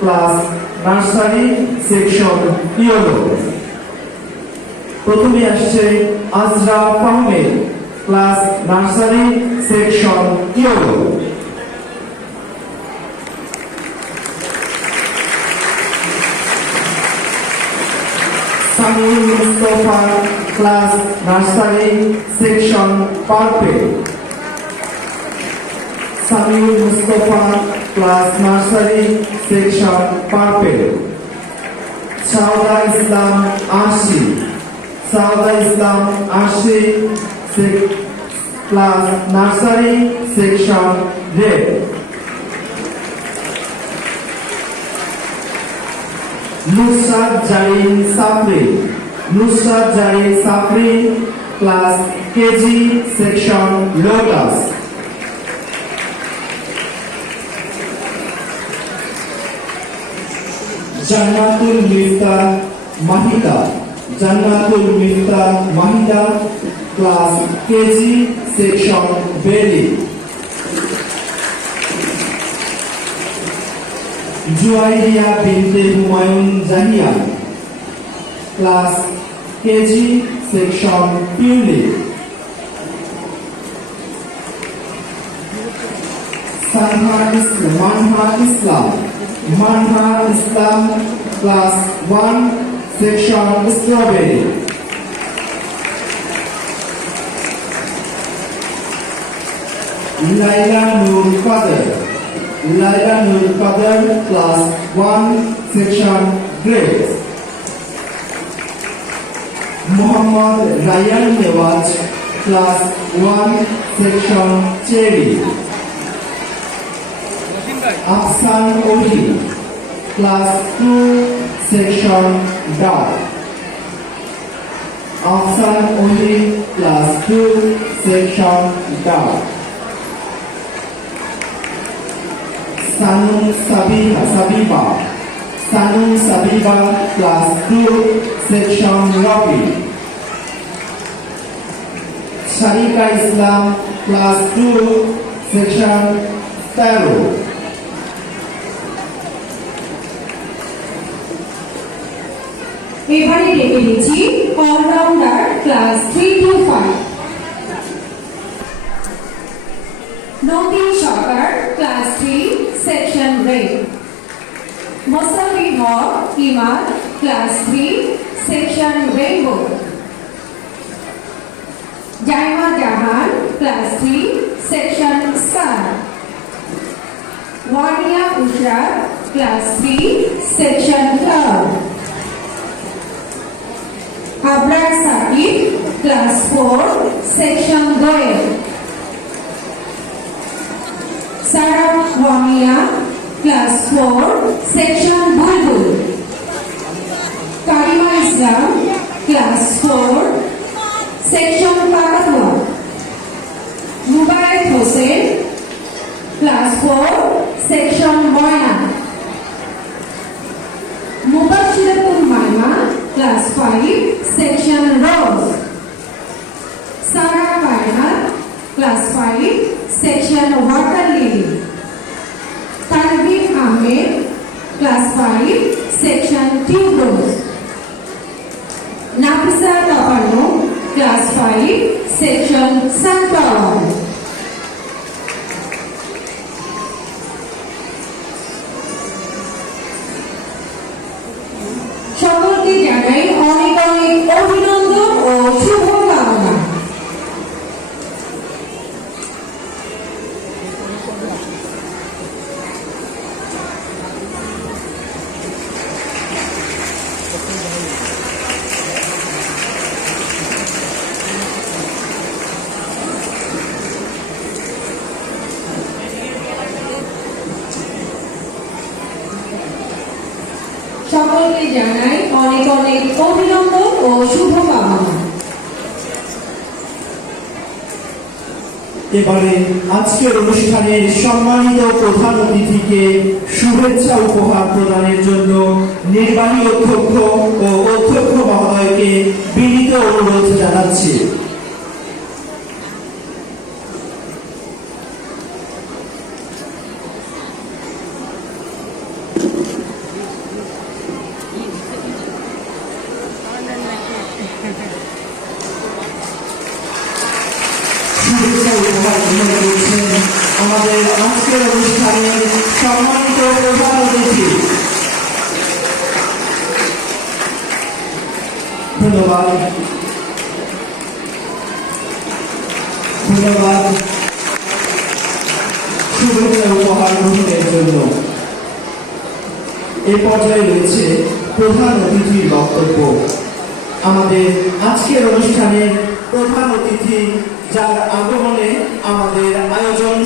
Class nursery section yellow. প্রথমে আসছে Azraf Ahmed class nursery section yellow. Samiul Mustafa, class nursery section purple Samiul Mustafa class nursery section purple Sauda Islam Ashi Sauda Islam Ashi class nursery section red Nusrat Jarin Safri Nusrat Jarin Safri class KG section lotus. Jannatul Mifta Mahida. Jannatul Mifta Mahida class KG section Beli. Juairia Binte Humayun Zahia. Class KG section Piuli Sanha Islam Manha Islam. Manha Islam class one section strawberry Laila Noor Kader Laila Noor Kader class one section grapes Mohammad Rayan Newaz class one section cherry Afsan Ohi class two section duck Afsan Ohi class two section duck Sanum Sabiha Sabiba Sanum Sabiba class 2 section Rabi Sharika Islam class 2 section Taro এবারে ডেকে নিচ্ছি allrounder class three two five Nodi Sarkar class three section red Mosafi Haque Imad class three section rainbow Zaima Jahan class three section star Wania Usha class three section 4, section Goel. Sarah Wamia, class 4, section Bulbul. Karima Islam, class 4, section Pakatwa. Mubarak Hossein, class 4, section Moyna. Mubashiratul Maima, class 5, section Rose. Sarah Kaina, class 5, section Water Lily. Tanvir Ahmed, class 5, section Tuberose. Nafisa Tapano, class 5, section Sunflower. সকলকে জানাই অনেক অনেক অভিনন্দন ও শুভকামনা। এবারে আজকের অনুষ্ঠানের সম্মানিত প্রধান অতিথিকে শুভেচ্ছা উপহার প্রদানের জন্য নির্বাহী অধ্যক্ষ ও অধ্যক্ষ মহোদয়কে বিনীত অনুরোধ জানাচ্ছি। আমাদের আজকের অনুষ্ঠানের সম্মানিত প্রধান অতিথি ধন্যবাদ। ধন্যবাদ। শুভেচ্ছা উপহার গ্রহণের জন্য। এ পর্যায়ে রয়েছে প্রধান অতিথির বক্তব্য। আমাদের আজকের অনুষ্ঠানের প্রধান অতিথি যার আগমনে আমাদের আয়োজন